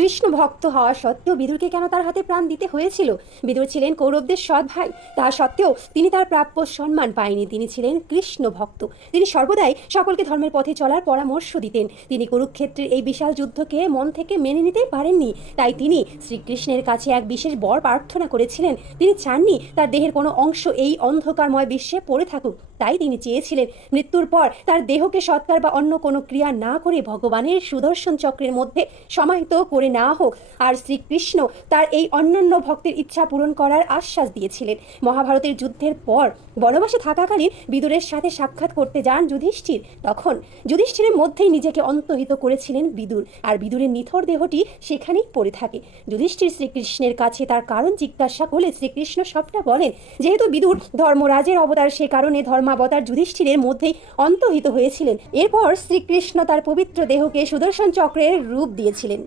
কৃষ্ণ ভক্ত হওয়া সত্ত্বেও বিদুরকে কেন তার হাতে প্রাণ দিতে হয়েছিল? বিদুর ছিলেন কৌরবদের সৎ ভাই। তা সত্ত্বেও তিনি তার প্রাপ্য সম্মান পায়নি। তিনি ছিলেন কৃষ্ণ ভক্ত। তিনি সর্বদাই সকলকে ধর্মের পথে চলার পরামর্শ দিতেন। তিনি কুরুক্ষেত্রের এই বিশাল যুদ্ধকে মন থেকে মেনে নিতে পারেননি। তাই তিনি শ্রীকৃষ্ণের কাছে এক বিশেষ বর প্রার্থনা করেছিলেন। তিনি চাননি তার দেহের কোনো অংশ এই অন্ধকারময় বিশ্বে পড়ে থাকুক। তাই তিনি চেয়েছিলেন মৃত্যুর পর তার দেহকে সৎকার বা অন্য কোনো ক্রিয়া না করে ভগবানের সুদর্শন চক্রের মধ্যে সমাহিত করে নেওয়া হোক, আর শ্রীকৃষ্ণ তার এই অন্যান্য ভক্তের ইচ্ছা পূরণ করার আশ্বাস দিয়েছিলেন। মহাভারতের যুদ্ধের পর বনবাসে থাকাকালীন বিদুরের সাথে সাক্ষাৎ করতে যান যুধিষ্ঠির। তখন যুধিষ্ঠিরের মধ্যেই নিজেকে অন্তহিত করেছিলেন বিদুর, আর বিদুরের নিথর দেহটি সেখানেই পড়ে থাকে। যুধিষ্ঠির শ্রীকৃষ্ণের কাছে তার কারণ জিজ্ঞাসা করলে শ্রীকৃষ্ণ সবটা বলেন, যেহেতু বিদুর ধর্মরাজের অবতার, সে কারণে ধর্মাবতার যুধিষ্ঠিরের মধ্যেই অন্তহিত হয়েছিলেন। এরপর শ্রীকৃষ্ণ তার পবিত্র দেহকে সুদর্শন চক্রের রূপ দিয়েছিলেন।